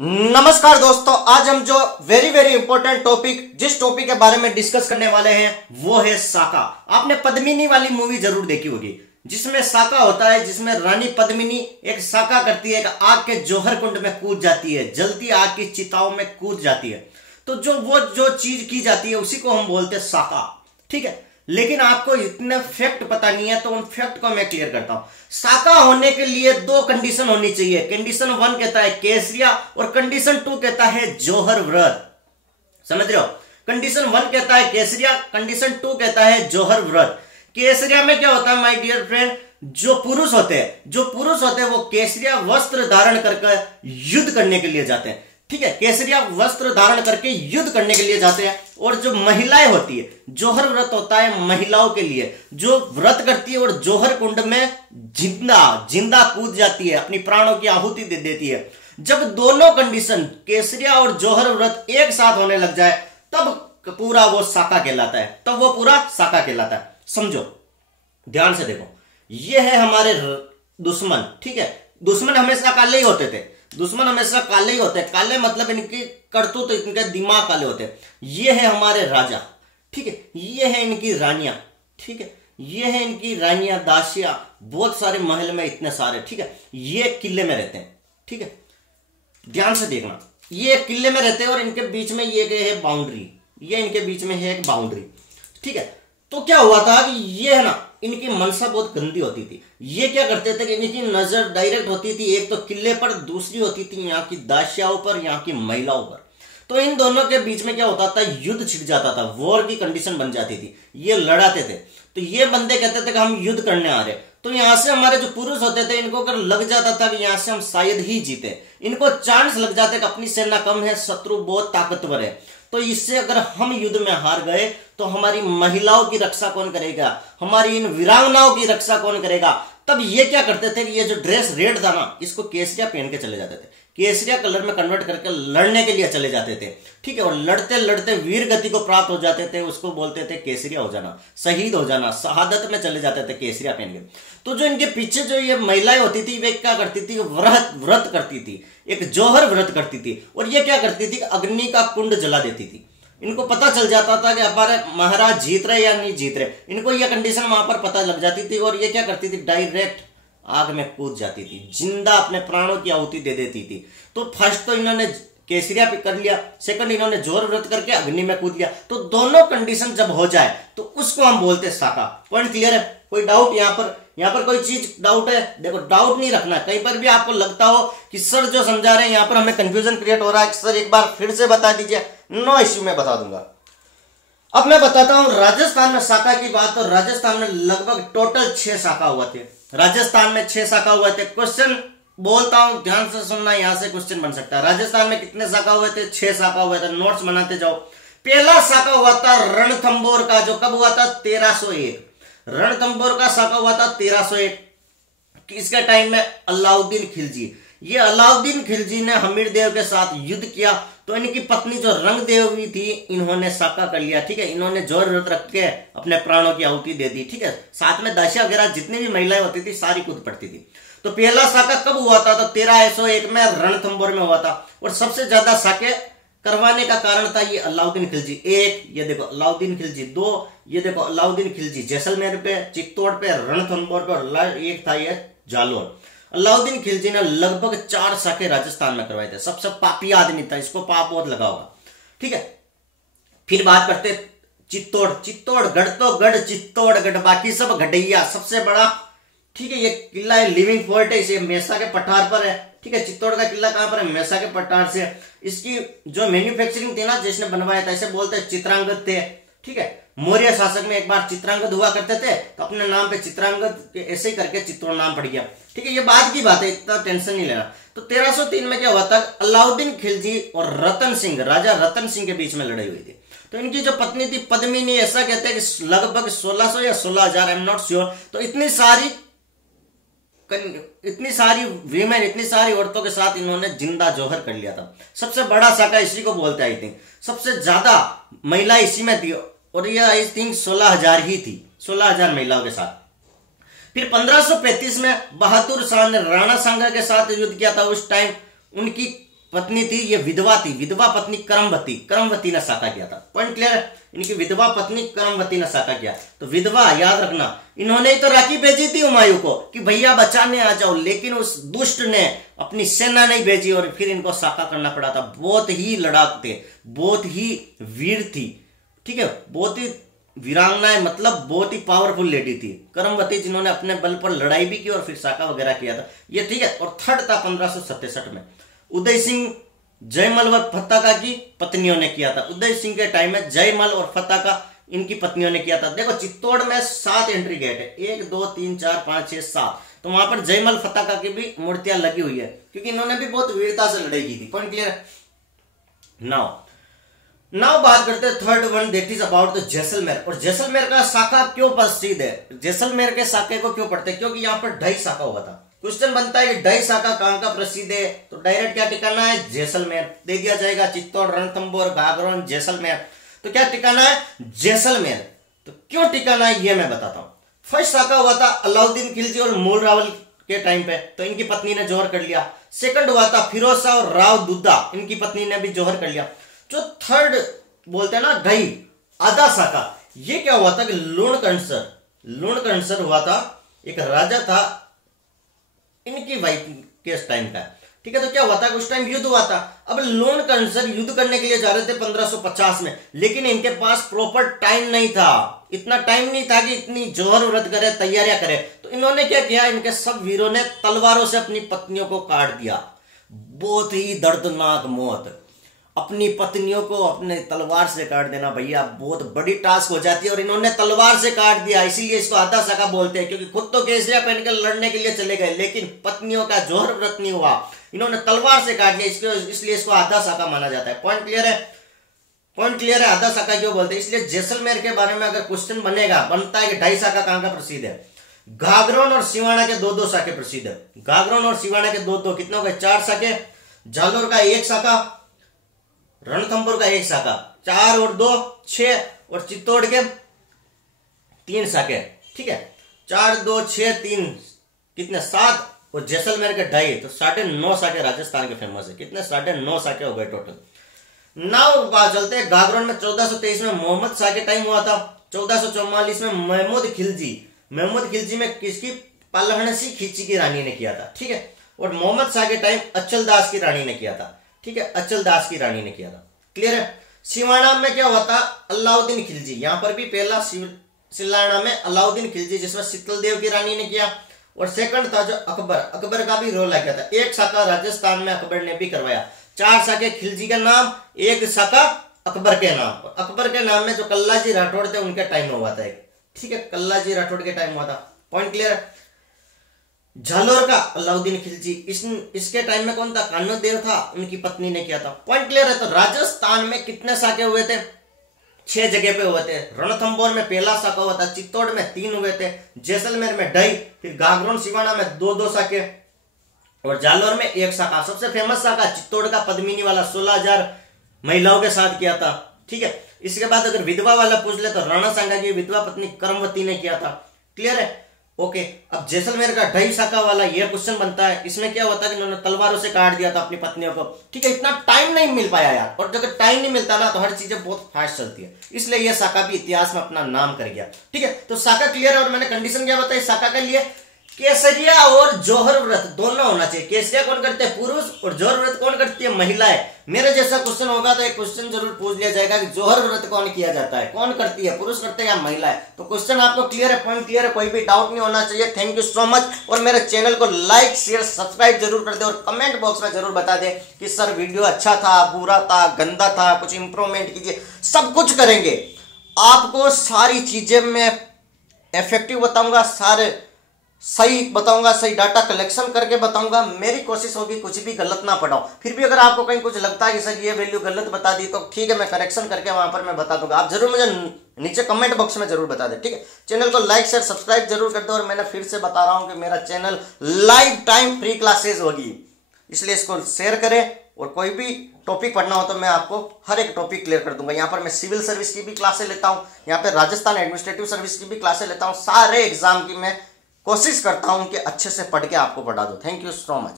नमस्कार दोस्तों, आज हम जो वेरी वेरी इंपॉर्टेंट टॉपिक जिस टॉपिक के बारे में डिस्कस करने वाले हैं वो है साका। आपने पद्मिनी वाली मूवी जरूर देखी होगी जिसमें साका होता है, जिसमें रानी पद्मिनी एक साका करती है, एक आग के जौहर कुंड में कूद जाती है, जलती आग की चिताओं में कूद जाती है। तो जो चीज की जाती है उसी को हम बोलते हैं साका, ठीक है। लेकिन आपको इतने फैक्ट पता नहीं है तो उन फैक्ट को मैं क्लियर करता हूं। साका होने के लिए दो कंडीशन होनी चाहिए। कंडीशन 1 कहता है केसरिया और कंडीशन 2 कहता है जौहर व्रत। समझ रहे हो? कंडीशन 1 कहता है केसरिया, कंडीशन 2 कहता है जौहर व्रत। केसरिया में क्या होता है माय डियर फ्रेंड, जो पुरुष होते हैं वो केसरिया वस्त्र धारण करके युद्ध करने के लिए जाते हैं, ठीक है। केसरिया वस्त्र धारण करके युद्ध करने के लिए जाते हैं। और जो महिलाएं होती है, जौहर व्रत होता है महिलाओं के लिए, जो व्रत करती है और जौहर कुंड में जिंदा कूद जाती है, अपनी प्राणों की आहुति दे देती है। जब दोनों कंडीशन केसरिया और जौहर व्रत एक साथ होने लग जाए तब पूरा वो साका कहलाता है, तब वो पूरा साका कहलाता है। समझो, ध्यान से देखो, ये है हमारे दुश्मन, ठीक है। दुश्मन हमेशा काले ही होते थे, काले मतलब इनकी करतूत, इनके दिमाग काले होते हैं। ये है हमारे राजा, ठीक है। ये है इनकी रानियां, ठीक है। ये है इनकी रानियां, दासियां, बहुत सारे महल में इतने सारे, ठीक है। ये किले में रहते हैं, ठीक है। ध्यान से देखना, ये किले में रहते हैं और इनके बीच में ये है बाउंड्री, ये इनके बीच में है एक बाउंड्री, ठीक है। तो क्या हुआ था कि ये है ना, इनकी मनसा बहुत गंदी होती थी। ये क्या करते थे कि इनकी नजर डायरेक्ट होती थी एक तो किले पर, दूसरी होती थी यहाँ की दासियाओं पर, यहाँ की महिलाओं पर। तो इन दोनों के बीच में क्या होता था, युद्ध छिड़ जाता था, वॉर की कंडीशन बन जाती थी। ये लड़ाते थे तो ये बंदे कहते थे कि हम युद्ध करने आ रहे। तो यहां से हमारे जो पुरुष होते थे इनको अगर लग जाता था कि यहां से हम शायद ही जीते, इनको चांस लग जाते कि अपनी सेना कम है, शत्रु बहुत ताकतवर है, तो इससे अगर हम युद्ध में हार गए तो हमारी महिलाओं की रक्षा कौन करेगा, हमारी इन वीरांगनाओं की रक्षा कौन करेगा। तब ये क्या करते थे कि ये जो ड्रेस रेड था ना, इसको केसरिया पहन के चले जाते थे, केसरिया कलर में कन्वर्ट करके लड़ने के लिए चले जाते थे, ठीक है। और लड़ते लड़ते वीर गति को प्राप्त हो जाते थे, उसको बोलते थे केसरिया हो जाना, शहीद हो जाना, शहादत में चले जाते थे केसरिया पहन के। तो जो इनके पीछे जो ये महिलाएं होती थी वे क्या करती थी, व्रत करती थी, एक जौहर व्रत करती थी। और ये क्या करती थी, अग्नि का कुंड जला देती थी। इनको पता चल जाता था कि हमारे महाराज जीत रहे या नहीं जीत रहे, इनको यह कंडीशन वहां पर पता लग जाती थी। और ये क्या करती थी, डायरेक्ट आग में कूद जाती थी, जिंदा अपने प्राणों की आहुति दे देती थी। तो फर्स्ट तो इन्होंने केसरिया पे कर लिया, सेकंड इन्होंने जौहर व्रत करके अग्नि में कूद लिया। तो दोनों कंडीशन जब हो जाए तो उसको हम बोलते हैं साका। पॉइंट क्लियर है? कोई डाउट यहाँ पर कोई चीज डाउट है? देखो, डाउट नहीं रखना। कहीं पर भी आपको लगता हो कि सर जो समझा रहे हैं यहाँ पर हमें कंफ्यूजन क्रिएट हो रहा है, सर एक बार फिर से बता दीजिए, नो इश्यू, मैं बता दूंगा। अब मैं बताता हूं राजस्थान में साका की बात। तो राजस्थान में लगभग टोटल 6 साका हुए थे। राजस्थान में 6 साका हुए थे। क्वेश्चन बोलता हूं, ध्यान से सुनना, यहां से क्वेश्चन बन सकता है। राजस्थान में कितने साका हुए थे? 6 साका हुए थे। नोट्स बनाते जाओ। पहला साका हुआ था रणथंबोर का, जो कब हुआ था? 1301। रणथंबोर का साका हुआ था 1301। किसके टाइम में? अलाउद्दीन खिलजी। ये अलाउद्दीन खिलजी ने हमीर देव के साथ युद्ध किया तो इनकी पत्नी जो रंग देवी थी इन्होंने साका कर लिया, ठीक है। इन्होंने जौहर व्रत रख के अपने प्राणों की आहुति दे दी, ठीक है। साथ में दासिया वगैरह जितनी भी महिलाएं होती थी सारी कूद पड़ती थी। तो पहला साका कब हुआ था? तो 1301 में रणथंबोर में हुआ था। और सबसे ज्यादा साके करवाने का कारण था ये अलाउद्दीन खिलजी। 1 ये देखो अलाउद्दीन खिलजी, 2 ये देखो अलाउद्दीन खिलजी जैसलमेर पे, चित्तौड़ पे, रणथंबोर पे, और एक था ये जालोर। अलाउद्दीन खिलजी ने लगभग 4 साके राजस्थान में करवाए थे। सबसे पापी आदमी था, इसको पाप बहुत लगा होगा, ठीक है। फिर बात करते चित्तौड़गढ़, तो गढ़ चित्तौड़गढ़, बाकी सब गढ़ैया, सबसे बड़ा, ठीक है। ये किला है, लिविंग फोर्ट है, इसे मेसा के पठार पर है, ठीक है। चित्तौड़ का किला कहां पर है? मेसा के पठार से। इसकी जो मैन्युफैक्चरिंग थी ना, जिसने बनवाया था, इसे बोलते हैं चित्रांगद थे, ठीक है। मौर्य शासक में एक बार चित्रांगद हुआ करते थे तो अपने नाम पे चित्रांगद ऐसे ही करके चित्तौड़ नाम पड़ गया, ठीक है। ये बाद की बात है, इतना टेंशन नहीं लेना। तो 1303 में क्या हुआ था? अलाउद्दीन खिलजी और रतन सिंह, राजा रतन सिंह के बीच में लड़ाई हुई थी। तो इनकी जो पत्नी थी पद्मिनी, ऐसा कहते हैं कि लगभग 1600 या 16,000, आई एम नॉट श्योर। तो इतनी सारी वीमेन, इतनी सारी औरतों के साथ इन्होंने जिंदा जौहर कर लिया था। सबसे बड़ा साका इसी को बोलते हैं। आई थिंक सबसे ज्यादा महिला इसी में थी, और ये आई थिंक 16,000 ही थी, 16,000 महिलाओं के साथ। फिर 1535 में बहादुर शाह ने राणा सांगा के साथ युद्ध किया था। उस टाइम उनकी पत्नी थी ये विधवा थी, विधवा पत्नी करमवती, करमवती ने साका किया था। पॉइंट क्लियर है? इनकी विधवा पत्नी करमवती ने साका किया। तो विधवा याद रखना, इन्होंने ही तो राखी भेजी थी हुमायूं को कि भैया बचाने आ जाओ, लेकिन उस दुष्ट ने अपनी सेना नहीं भेजी और फिर इनको साका करना पड़ा था। बहुत ही लड़ाक थे, बहुत ही वीर थी, ठीक है, बहुत ही वीरांगनाएं, मतलब बहुत ही पावरफुल लेडी थी करमवती, जिन्होंने अपने बल पर लड़ाई भी की और फिर साका वगैरह किया था ये, ठीक है। और थर्ड था 1567 में उदय सिंह, जयमल व फत्ताका की पत्नियों ने किया था। उदय सिंह के टाइम में जयमल और फत्ताका इनकी पत्नियों ने किया था। देखो चित्तौड़ में 7 एंट्री गेट है, 1 2 3 4 5 6 7, तो वहां पर जयमल फत्ताका की भी मूर्तियां लगी हुई है, क्योंकि इन्होंने भी बहुत वीरता से लड़ाई की थी। पॉइंट क्लियर है? नाउ बात करते हैं third one, that is about the Jaisalmer. और जैसलमेर का साका क्यों प्रसिद्ध है? जैसलमेर के साके को क्यों पढ़ते हैं? क्योंकि यहाँ पर ढाई साका हुआ था। क्वेश्चन बनता है कि ढाई साका कहां का प्रसिद्ध है, तो डायरेक्ट क्या ठिकाना है? जैसलमेर दे दिया जाएगा। चित्तौड़, रणथंभौर, गागरोन, जैसलमेर, तो क्या ठिकाना है? जैसलमेर। तो क्यों ठिकाना है ये मैं बताता हूं। फर्स्ट साका हुआ था अलाउद्दीन खिलजी और मूल रावल के टाइम पे, तो इनकी पत्नी ने जौहर कर लिया। सेकंड हुआ था फिरोज शाह और राव दुद्दा, इनकी पत्नी ने भी जौहर कर लिया। जो थर्ड बोलते हैं ना ढाई आधा साका, ये क्या हुआ था कि लूणकणसर हुआ था, एक राजा था इनकी वाइफ के टाइम का, ठीक है। तो क्या हुआ था, उस टाइम युद्ध हुआ था। अब लूणकणसर युद्ध करने के लिए जा रहे थे 1550 में, लेकिन इनके पास प्रॉपर टाइम नहीं था, इतना टाइम नहीं था कि इतनी जौहर व्रत करे, तैयारियां करे। तो इन्होंने क्या किया, इनके सब वीरों ने तलवारों से अपनी पत्नियों को काट दिया। बहुत ही दर्दनाक मौत, अपनी पत्नियों को अपने तलवार से काट देना भैया बहुत बड़ी टास्क हो जाती है, और इन्होंने तलवार से काट दिया, इसीलिए इसको आधा साका बोलते हैं। क्योंकि खुद तो केसरिया पहनकर लड़ने के लिए चले गए, लेकिन पत्नियों का जौहर व्रत नहीं हुआ, इन्होंने तलवार से काट दिया, इसलिए इसको आधा साका माना जाता है। पॉइंट क्लियर है? पॉइंट क्लियर है? आधा साका क्यों बोलते हैं? इसलिए जैसलमेर के बारे में अगर क्वेश्चन बनता है कि ढाई साका कहां का प्रसिद्ध है। घाघरोन और सिवाना के 2-2 साके प्रसिद्ध है। घाघरोन और सिवाना के 2-2 कितना हो गए? 4 साके। जालोर का 1 साका, रणथंभौर का 1 साका, 4 और 2 6, और चित्तौड़ के 3 साके, ठीक है। 4 2 6 3 कितने? 7, और जैसलमेर के 2.5, तो 9.5 साके राजस्थान के फेमस है। कितने? 9.5 साके हो गए टोटल। नाउ बात चलते हैं घाघरोन में 1423 में मोहम्मद शाह के टाइम हुआ था। 1444 में महमूद खिलजी में किसकी? पलहणसी खिची की रानी ने किया था, ठीक है। और मोहम्मद शाह के टाइम अचल दास की रानी ने किया था, ठीक है, अचल दास की रानी ने किया था। क्लियर है? सिवाना में क्या हुआ था? अलाउद्दीन खिलजी, यहां पर भी पहला सिलाना में अलाउद्दीन खिलजी, जिसमें शीतल देव की रानी ने किया। और सेकंड था जो अकबर का भी रोल किया था। 1 साका राजस्थान में अकबर ने भी करवाया। 4 साके खिलजी का नाम, 1 साका अकबर के नाम। अकबर के नाम में जो कल्लाजी राठौड़ थे उनके टाइम में हुआ था, ठीक है, कल्लाजी राठौड़ के टाइम हुआ था। पॉइंट क्लियर है? जालोर का अलाउद्दीन खिलजी, इसके टाइम में कौन था? कान्होदेव था, उनकी पत्नी ने किया था। पॉइंट क्लियर है? तो राजस्थान में कितने साके हुए थे? 6 जगह पे हुए थे। रणथंभौर में पहला साका हुआ था, चित्तौड़ में 3 हुए थे, जैसलमेर में 2.5, फिर घाघरोन सिवाना में 2-2 साके, और जालोर में 1 साका। सबसे फेमस साका चित्तौड़ का पद्मिनी वाला 16,000 महिलाओं के साथ किया था, ठीक है। इसके बाद अगर विधवा वाला पूछ ले तो राणा सांगा की विधवा पत्नी करमवती ने किया था। क्लियर है? ओके। अब जैसलमेर का 2.5 साका वाला यह क्वेश्चन बनता है, इसमें क्या होता है कि इन्होंने तलवारों से काट दिया था अपनी पत्नियों को, ठीक है। इतना टाइम नहीं मिल पाया यार, और जब टाइम नहीं मिलता ना तो हर चीजें बहुत फास्ट चलती है, इसलिए यह साका भी इतिहास में अपना नाम कर गया, ठीक है। तो साका क्लियर है, और मैंने कंडीशन क्या बताई साका के लिए? केसरिया और जौहर व्रत दोनों होना चाहिए। केसरिया कौन करते हैं? पुरुष, और जौहर व्रत कौन करती है? महिलाएं। मेरे जैसा क्वेश्चन होगा तो एक क्वेश्चन जरूर पूछ लिया जाएगा कि जौहर व्रत कौन किया जाता है, कौन करती है, पुरुष करते हैं या महिलाएं? तो क्वेश्चन आपको क्लियर है, पॉइंट क्लियर है, कोई भी डाउट नहीं होना चाहिए। Thank you so much. और मेरे चैनल को लाइक शेयर सब्सक्राइब जरूर कर दे, और कमेंट बॉक्स में जरूर बता दे कि सर वीडियो अच्छा था, बुरा था, गंदा था, कुछ इंप्रूवमेंट कीजिए। सब कुछ करेंगे, आपको सारी चीजें मैं इफेक्टिव बताऊंगा, सारे सही बताऊंगा, सही डाटा कलेक्शन करके बताऊंगा। मेरी कोशिश होगी कुछ भी गलत ना पढ़ाऊं। फिर भी अगर आपको कहीं कुछ लगता है कि सर ये वैल्यू गलत बता दी, तो ठीक है, मैं करेक्शन करके वहां पर मैं बता दूंगा। आप जरूर मुझे नीचे कमेंट बॉक्स में जरूर बता दें, ठीक है। चैनल को लाइक शेयर सब्सक्राइब जरूर कर दो, और मैंने फिर से बता रहा हूं कि मेरा channel life time free classes होगी, इसलिए इसको शेयर करें। और कोई भी टॉपिक पढ़ना हो तो मैं आपको हर एक टॉपिक क्लियर कर दूंगा। यहाँ पर मैं सिविल सर्विस की भी क्लासेस लेता हूँ, यहाँ पे राजस्थान एडमिनिस्ट्रेटिव सर्विस की भी क्लासेस लेता हूँ। सारे एग्जाम की मैं कोशिश करता हूं कि अच्छे से पढ़ के आपको पढ़ा दूं। Thank you so much.